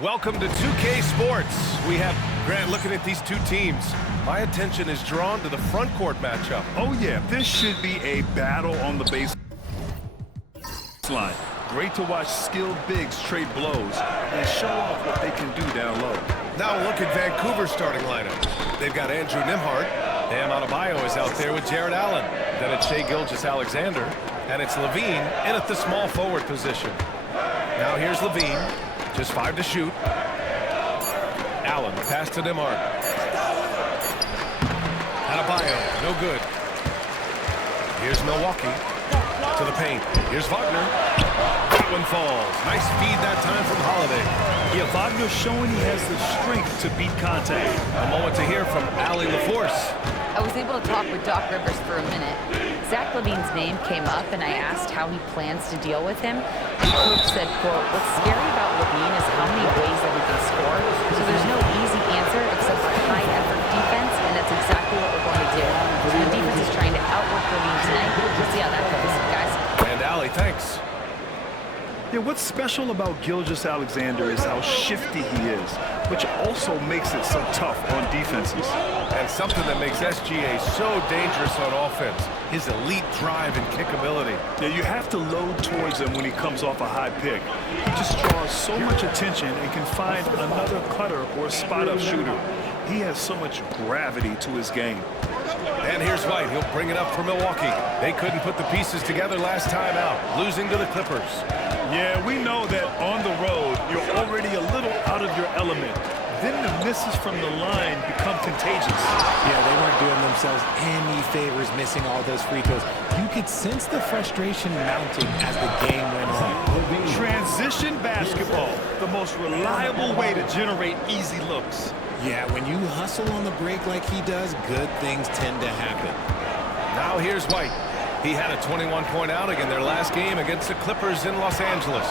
Welcome to 2K Sports. We have Grant looking at these two teams. My attention is drawn to the front court matchup. Oh yeah, this should be a battle on the baseline. Great to watch skilled bigs trade blows and show off what they can do down low. Now look at Vancouver's starting lineup. They've got Andrew Nimhart. Bam Adebayo is out there with Jared Allen. Then it's Shai Gilgeous-Alexander. And it's Levine in at the small forward position. Now here's Levine. Just 5 to shoot. Allen, pass to Nimhart. Adebayo, no good. Here's Milwaukee to the paint. Here's Wagner. That one falls. Nice feed that time from Holiday. Yeah, Wagner's showing he has the strength to beat contact. A moment to hear from Allie LaForce. I was able to talk with Doc Rivers for a minute. Zach LaVine's name came up, and I asked how he plans to deal with him. And Coach said, quote, "What's scary about LaVine is how many ways that he can score. So there's no easy answer except for high-effort defense, and that's exactly what we're going to do. The defense is trying to outwork LaVine tonight. We'll see how that goes, guys." And Allie, thanks. Yeah, what's special about Gilgeous-Alexander is how shifty he is, which also makes it so tough on defenses. And something that makes SGA so dangerous on offense, his elite drive and kickability. Yeah, you have to load towards him when he comes off a high pick. He just draws so much attention and can find another cutter or spot-up shooter. He has so much gravity to his game. And here's White. He'll bring it up for Milwaukee. They couldn't put the pieces together last time out, losing to the Clippers. Yeah, we know that on the road, you're already a little out of your element. Then the misses from the line become contagious. Yeah, they weren't doing themselves any favors missing all those free throws. You could sense the frustration mounting as the game went on. Transition basketball, the most reliable way to generate easy looks. Yeah, when you hustle on the break like he does, good things tend to happen. Now here's White. He had a 21-point outing in their last game against the Clippers in Los Angeles.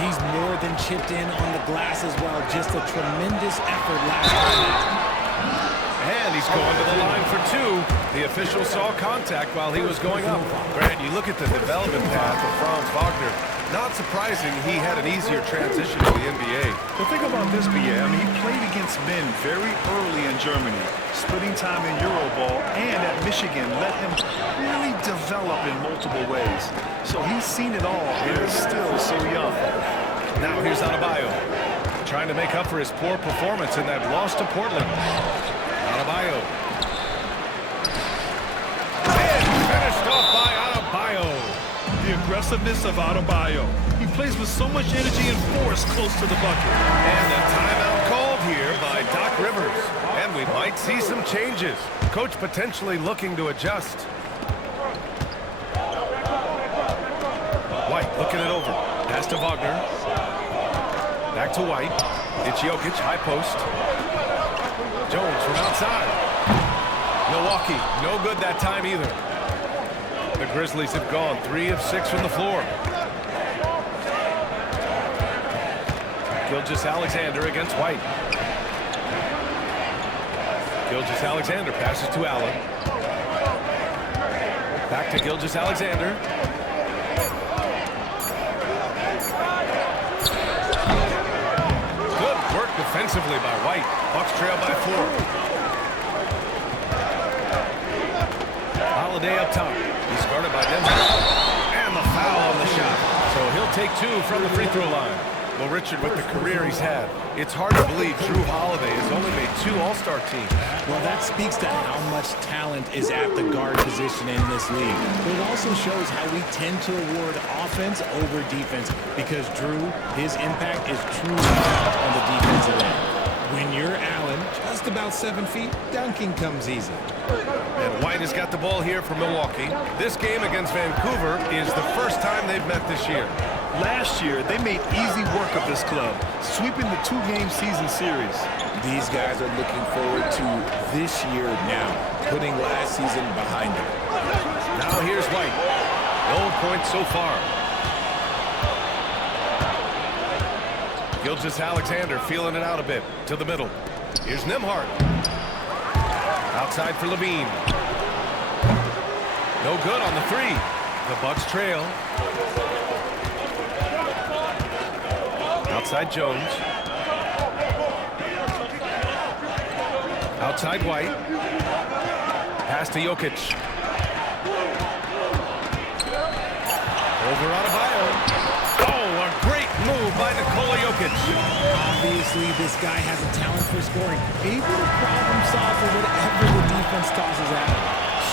He's more than chipped in on the glass as well. Just a tremendous effort last time. And he's going to the line for two. The official saw contact while he was going up. Grant, you look at the development path of Franz Wagner. Not surprising he had an easier transition to the NBA. Well, think about this, BA. I mean, he played against men very early in Germany, splitting time in Euroball, and at Michigan let him really develop in multiple ways. So he's seen it all and is still so young. Now here's Adebayo, trying to make up for his poor performance in that loss to Portland. Adebayo. And finished off by Adebayo. The aggressiveness of Adebayo. He plays with so much energy and force close to the bucket. And a timeout called here by Doc Rivers. And we might see some changes. Coach potentially looking to adjust. White looking it over. Pass to Wagner. Back to White. It's Jokic, high post. Jones from outside. Milwaukee, no good that time either. The Grizzlies have gone 3 of 6 from the floor. Gilgeous-Alexander against White. Gilgeous-Alexander passes to Allen. Back to Gilgeous-Alexander. Good work defensively by White. Bucks trail by 4. Holiday up top. He's guarded by Denver. And the foul on the shot. So he'll take 2 from the free throw line. Well, Richard, with the career he's had, it's hard to believe Drew Holiday has only made 2 All-Star teams. Well, that speaks to how much talent is at the guard position in this league. But it also shows how we tend to award offense over defense because Drew, his impact is truly felt on the defensive end. When you're Allen, just about 7 feet, dunking comes easy. And White has got the ball here for Milwaukee. This game against Vancouver is the first time they've met this year. Last year, they made easy work of this club, sweeping the 2-game season series. These guys are looking forward to this year now, putting last season behind them. Now here's White. No points so far. Gilgeous-Alexander feeling it out a bit to the middle. Here's Nimhart. Outside for Levine. No good on the 3. The Bucks trail. Outside Jones. Outside White. Pass to Jokic. Over Adebayo. Oh, a great move by Nikola Jokic. Obviously, this guy has a talent for scoring, able to problem solve for whatever the defense tosses at him.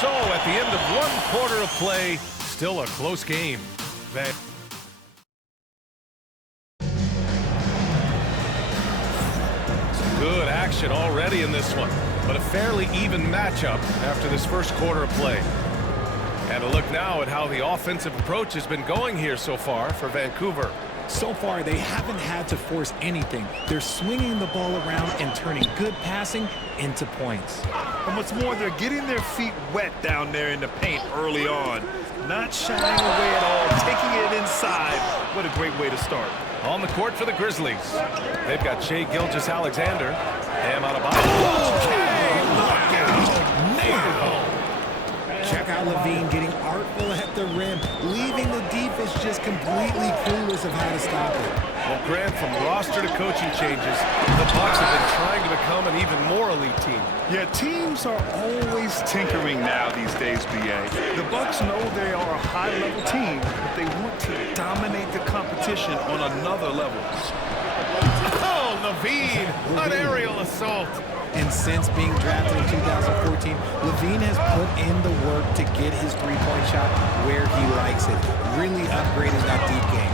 So, at the end of one quarter of play, still a close game. Good action already in this one, but a fairly even matchup after this first quarter of play. And a look now at how the offensive approach has been going here so far for Vancouver. So far, they haven't had to force anything. They're swinging the ball around and turning good passing into points. And what's more, they're getting their feet wet down there in the paint early on. Not shying away at all, taking it inside. What a great way to start. On the court for the Grizzlies, they've got Shai Gilgeous-Alexander. Bam Adebayo. Okay, knockout. Nailed home. Check out Levine getting artful at the rim, leaving the defense just completely clueless of how to stop it. Well, Grant, from roster to coaching changes, the Bucks have been trying to become an even more elite team. Yeah, teams are always tinkering now these days, B.A. The Bucks know they are a high-level team, but they want to dominate the competition on another level. Oh, Levine, an aerial assault. And since being drafted in 2014, Levine has put in the work to get his three-point shot where he likes it, really upgrading that deep game.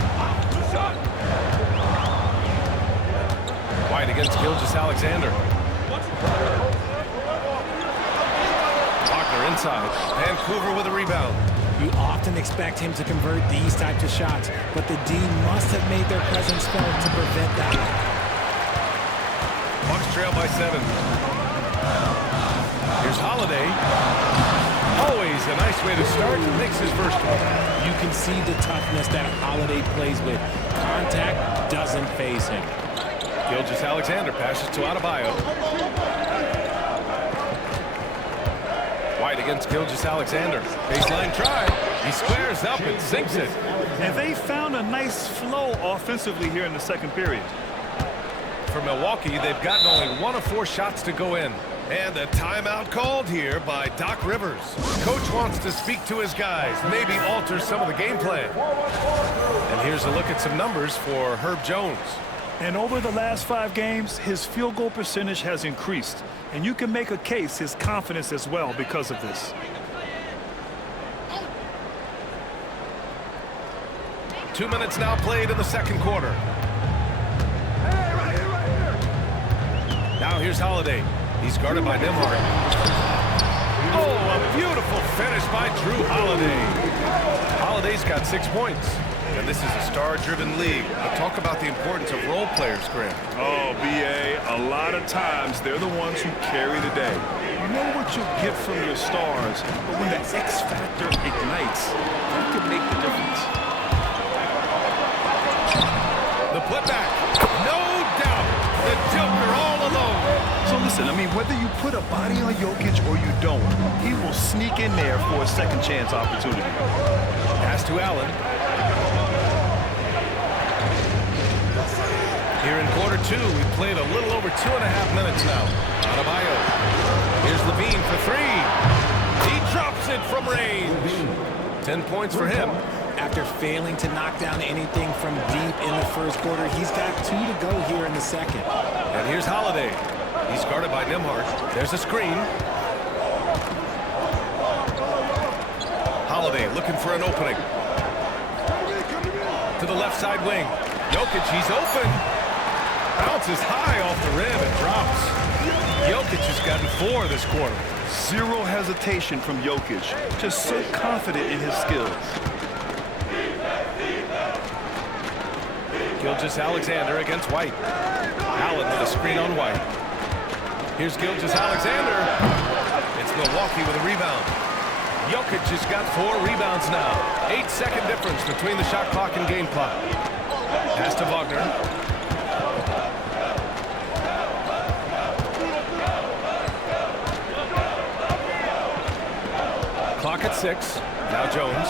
White against Gilgeous-Alexander. Wagner inside. Vancouver with a rebound. You often expect him to convert these types of shots, but the D must have made their presence felt to prevent that. Bucks trail by 7. Here's Holiday. Always a nice way to start. Makes his first one. You can see the toughness that Holiday plays with. Contact doesn't faze him. Gilgeous-Alexander passes to Adebayo. White against Gilgeous-Alexander. Baseline try. He squares up and sinks it. And they found a nice flow offensively here in the second period. For Milwaukee, they've gotten only 1 of 4 shots to go in. And a timeout called here by Doc Rivers. Coach wants to speak to his guys, maybe alter some of the game plan. And here's a look at some numbers for Herb Jones. And over the last 5 games, his field goal percentage has increased. And you can make a case his confidence as well because of this. Two minutes now played in the second quarter. Now here's Holiday. He's guarded by Nembhard. Oh, a beautiful finish by Drew Holiday. Holiday's got 6 points. And this is a star-driven league. But talk about the importance of role players, Graham. Oh, B.A., a lot of times they're the ones who carry the day. You know what you get from your stars, but when the X factor ignites, that can make the difference. The putback. No doubt. The Joker all alone. So listen, I mean, whether you put a body on Jokic or you don't, he will sneak in there for a second chance opportunity. Pass to Allen. Here in quarter 2, we've played a little over 2.5 minutes now. Adebayo. Here's Levine for 3. He drops it from range. 10 points for him. After failing to knock down anything from deep in the first quarter, he's got 2 to go here in the second. And here's Holiday. He's guarded by Nembhard. There's a screen. Holiday looking for an opening. To the left side wing. Jokic, he's open. Bounces high off the rim and drops. Jokic has gotten 4 this quarter. Zero hesitation from Jokic. Just so confident in his skills. Gilgeous-Alexander against White. Allen with a screen on White. Here's Gilgeous-Alexander. It's Milwaukee with a rebound. Jokic has got 4 rebounds now. 8-second difference between the shot clock and game clock. Pass to Wagner. Clock at 6. Now Jones.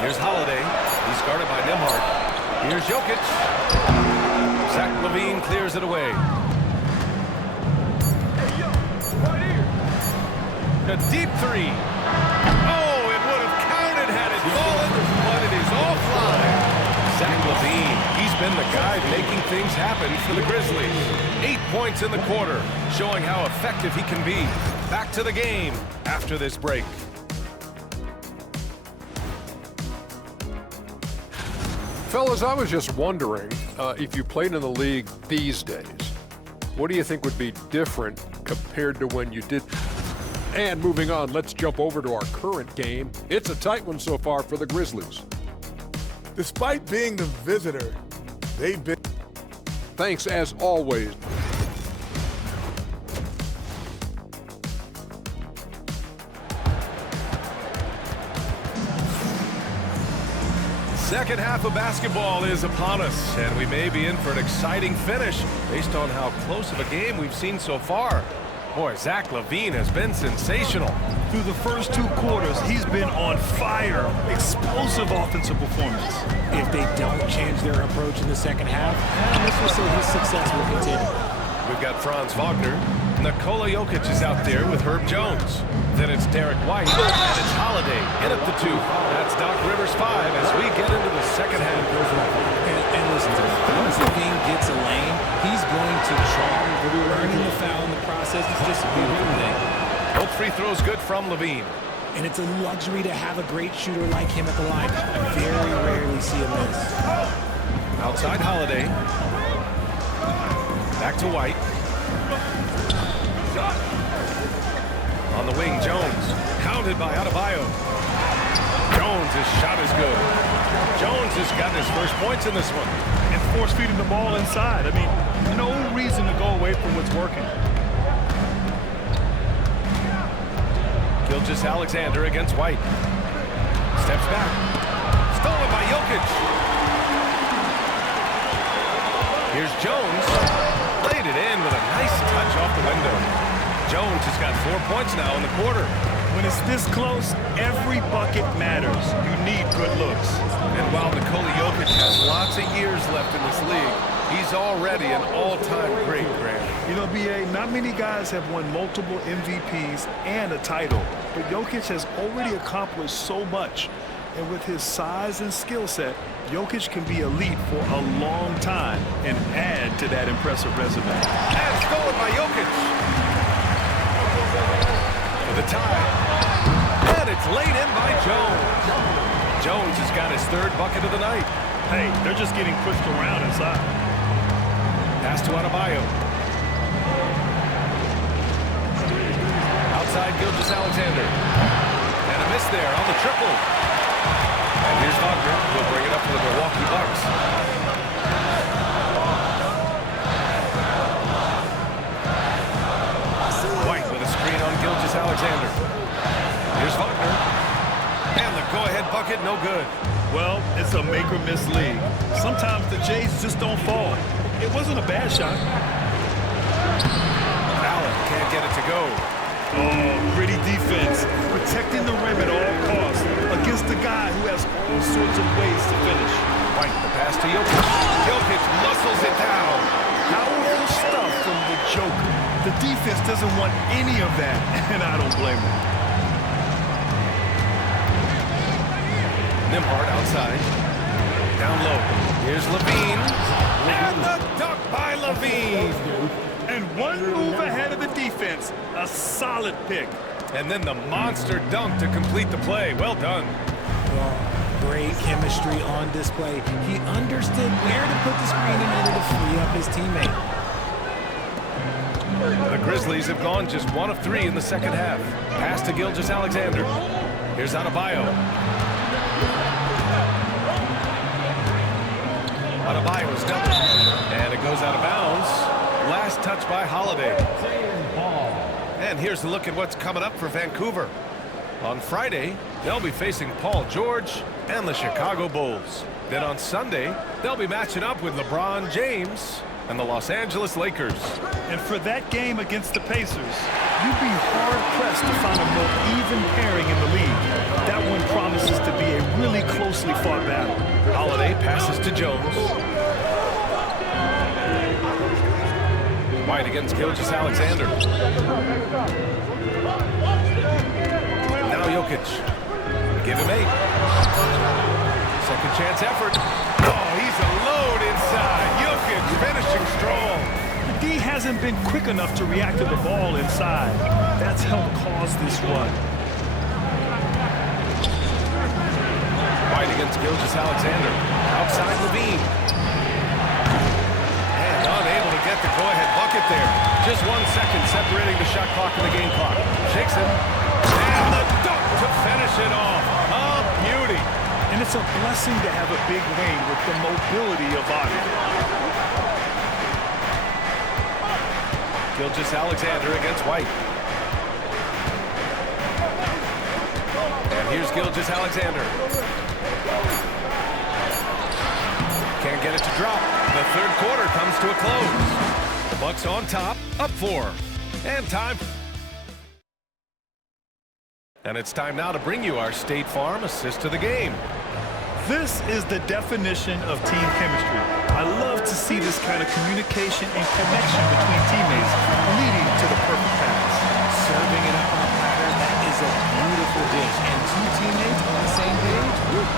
Here's Holiday. He's guarded by Nembhard. Here's Jokic. Zach LaVine clears it away. a deep three. Oh, it would have counted had it fallen, but it is offline. Zach LaVine, he's been the guy making things happen for the Grizzlies. 8 points in the quarter, showing how effective he can be. Back to the game after this break. Fellas, I was just wondering if you played in the league these days, what do you think would be different compared to when you did? And moving on, let's jump over to our current game. It's a tight one so far for the Grizzlies. Despite being the visitor, they've been... Thanks as always. Second half of basketball is upon us, and we may be in for an exciting finish based on how close of a game we've seen so far. Boy, Zach LaVine has been sensational. Through the first 2 quarters, he's been on fire. Explosive offensive performance. If they don't change their approach in the second half, this will say his success will continue. We've got Franz Wagner. Nikola Jokic is out there with Herb Jones. Then it's Derek White, and it's Holiday in at the 2. That's Doc Rivers 5 as we get into the second half. And listen to me. Once LaVine gets a lane, he's going to try earning the foul in the process. It's just a beautiful thing. Both free throws good from LaVine. And it's a luxury to have a great shooter like him at the line. I very rarely see a miss. Outside Holiday. Back to White. On the wing, Jones. Counted by Adebayo. Jones' shot is good. Jones has gotten his first points in this one. And force-feeding the ball inside. I mean, no reason to go away from what's working. Gilgeous-Alexander against White. Steps back. Stolen by Jokic. Here's Jones. Laid it in with a nice touch off the window. Jones has got 4 points now in the quarter. When it's this close, every bucket matters. You need good looks. And while Nikola Jokic has lots of years left in this league, he's already an all-time great, Grant. You know, B.A., not many guys have won multiple MVPs and a title, but Jokic has already accomplished so much. And with his size and skill set, Jokic can be elite for a long time and add to that impressive resume. And stolen by Jokic. For the tie. And it's laid in by Jones. Jones has got his 3rd bucket of the night. Hey, they're just getting pushed around inside. Pass to Adebayo. Outside Gilgeous-Alexander. And a miss there on the triple. And here's Wagner. He'll bring it up for the Milwaukee Bucks. White with a screen on Gilgeous-Alexander. Here's Wagner. And the go-ahead bucket, no good. Well, it's a make-or-miss league. Sometimes the Jays just don't fall. It wasn't a bad shot. Allen can't get it to go. Oh, gritty defense. Protecting the rim at all costs against a guy who has all sorts of ways to finish. White, the pass to Jokic. Jokic muscles it down. Powerful stuff from the Joker. The defense doesn't want any of that, and I don't blame him. Nimhard outside. Down low. Here's LaVine. And the dunk by LaVine. And one move ahead of the defense. A solid pick. And then the monster dunk to complete the play. Well done. Great chemistry on display. He understood where to put the screen in order to free up his teammate. The Grizzlies have gone just 1 of 3 in the second half. Pass to Gilgeous-Alexander. Here's Adebayo. Adebayo's double. And it goes out of bounds. Last touch by Holiday. And here's a look at what's coming up for Vancouver. On Friday, they'll be facing Paul George and the Chicago Bulls. Then on Sunday, they'll be matching up with LeBron James and the Los Angeles Lakers. And for that game against the Pacers, you'd be hard-pressed to find a more even pairing in the league. That one promises to be a really closely fought battle. Holiday passes to Jones. White against Gilgeous-Alexander. Jokic. Give him 8. Second chance effort. Oh, he's a load inside. Jokic finishing strong. The D hasn't been quick enough to react to the ball inside. That's helped cause this run. White against Gilgeous-Alexander. Outside Levine. And unable to get the go-ahead bucket there. Just 1 second separating the shot clock and the game clock. Shakes it. And the dunk to finish it off. A beauty. And it's a blessing to have a big wing with the mobility of Wagner. Gilgeous-Alexander against White. And here's Gilgeous-Alexander. Can't get it to drop. The third quarter comes to a close. The Bucks on top, up 4. And time. And it's time now to bring you our State Farm assist to the game. This is the definition of team chemistry. I love to see this kind of communication and connection between teammates leading to the perfect pass. Serving it up on a platter, that is a beautiful dish. And 2 teammates on the same page. Woo.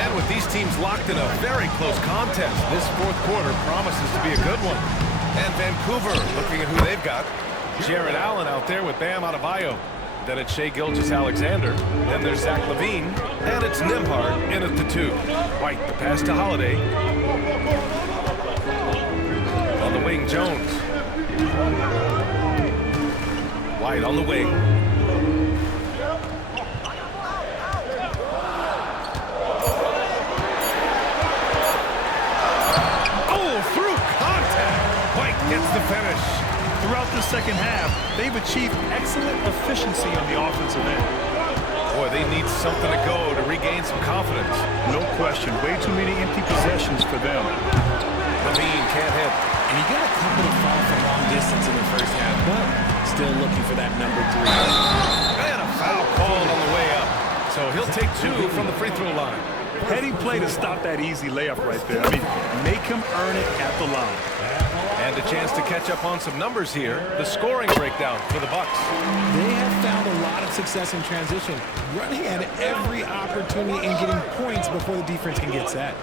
And with these teams locked in a very close contest, this fourth quarter promises to be a good one. And Vancouver looking at who they've got. Jared Allen out there with Bam Adebayo. Then it's Shai Gilgeous-Alexander. Then there's Zach LaVine. And it's Nembhard in at the 2. White, the pass to Holiday. On the wing, Jones. White on the wing. Oh, through contact. White gets the finish. Throughout the second half, they've achieved excellent efficiency on the offensive end. Boy, they need something to go to regain some confidence. No question. Way too many empty possessions for them. LaVine can't hit. And he got a couple of falls from long distance in the first half, but still looking for that number 3. And a foul called on the way up. So he'll take 2 from the free throw line. Heady play to stop that easy layup right there. I mean, make him earn it at the line. And a chance to catch up on some numbers here. The scoring breakdown for the Bucks. They have found a lot of success in transition, running at every opportunity and getting points before the defense can get set.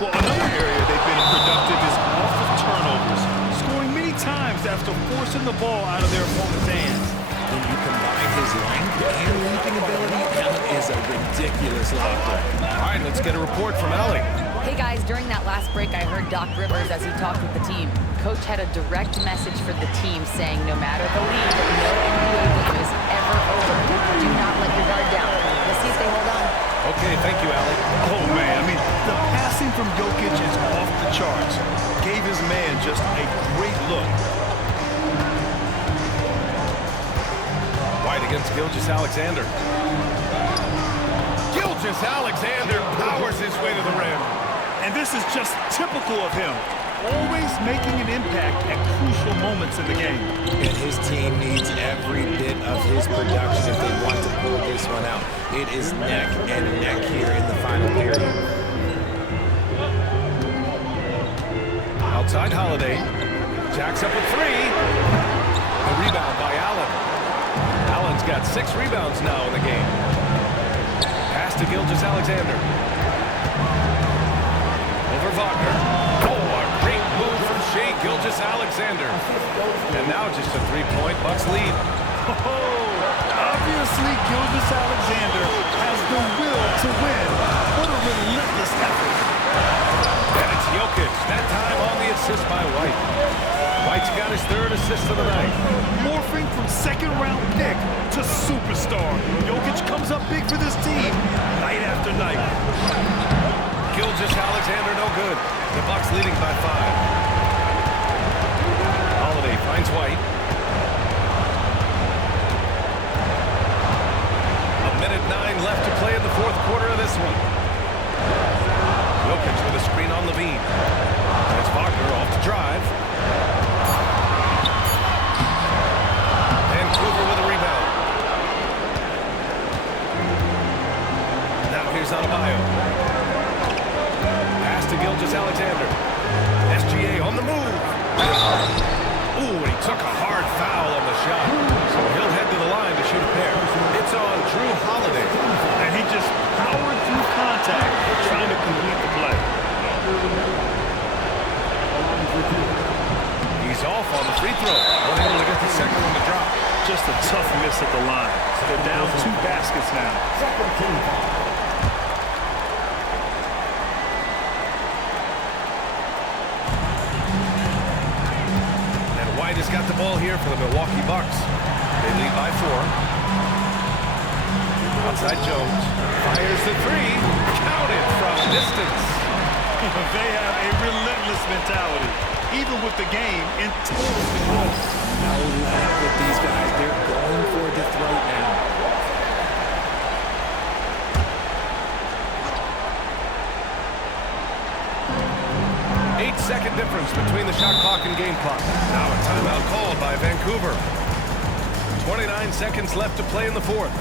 Well, another area they've been productive is off of turnovers, scoring many times after forcing the ball out of their opponent's hands. When you combine his length and leaping ability, Allen is a ridiculous locker. All right, let's get a report from Allie. Hey guys, during that last break, I heard Doc Rivers as he talked with the team. Coach had a direct message for the team saying no matter the lead, no NBA game is ever over. Do not let your guard down. Let's see if they hold on. Okay, thank you, Allie. Oh, man, I mean, the passing from Jokic is off the charts. Gave his man just a great look. White against Gilgeous-Alexander. Gilgeous-Alexander powers his way to the rim. And this is just typical of him. Always making an impact at crucial moments in the game. And his team needs every bit of his production if they want to pull this one out. It is neck and neck here in the final period. Outside Holiday. Jacks up with 3. The rebound by Allen. Allen's got 6 rebounds now in the game. Pass to Gilgeous-Alexander. Over Wagner. Oh, a great move from Shai Gilgeous-Alexander. And now just a 3-point Bucks lead. Oh, obviously Gilgeous-Alexander has the will to win. What a relentless effort. And it's Jokic, that time on the assist by White. White's got his 3rd assist of the night. Morphing from second-round pick to superstar. Jokic comes up big for this team, night after night. Gilgeous-Alexander no good. The Bucks leading by 5. Holiday finds White. A minute 9 left to play in the fourth quarter of this one. Jokic with a screen on Levine. That's Wagner off to drive. Vancouver with a rebound. Now here's Adebayo. Pass to Gilgeous-Alexander. SGA on the move. Ooh, and he took a hard foul on the shot. So he'll head to the line to shoot a pair. Just a tough miss at the line. They're down 2 baskets now. And White has got the ball here for the Milwaukee Bucks. They lead by 4. Outside Jones. Fires the 3. Counted from distance. They have a relentless mentality, even with the game in total control. No let with these guys. They're going for the throat now. Eight-second difference between the shot clock and game clock. Now a timeout called by Vancouver. 29 seconds left to play in the 4th.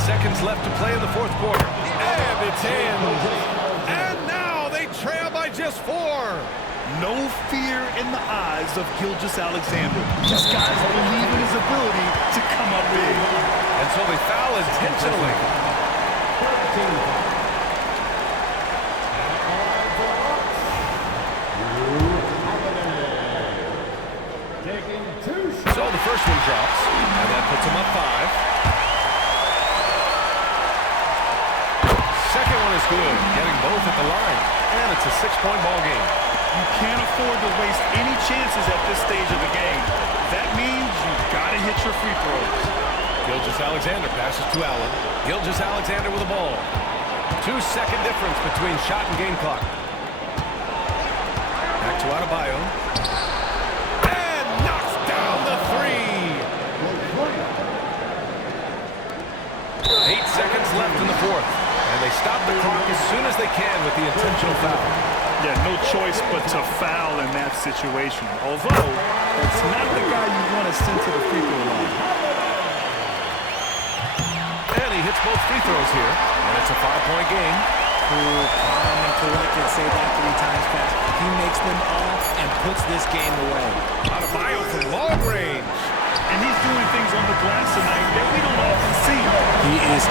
Seconds left to play in the 4th quarter. And it's in. And now they trail by just 4. No fear in the eyes of Gilgeous-Alexander. This guy's believe in his ability to come up big. And so they foul intentionally. So the first one drops. And that puts him up 5. Second one is good, getting both at the line. And it's a 6-point ball game. You can't afford to waste any chances at this stage of the game. That means you've got to hit your free throws. Gilgeous-Alexander passes to Allen. Gilgeous-Alexander with the ball. 2-second difference between shot and game clock. Back to Adebayo. And knocks down the 3. 8 seconds left in the 4th. And they stop the clock as soon as they can with the intentional foul. Yeah, no choice but to foul in that situation. Although, it's not the guy you want to send to the free throw line. And he hits both free throws here. And it's a 5-point game. Cool, calm, and collected. Say that 3 times fast. He makes them all and puts this game away. Adebayo from long range. And he's doing things on the glass tonight that we don't often see. He is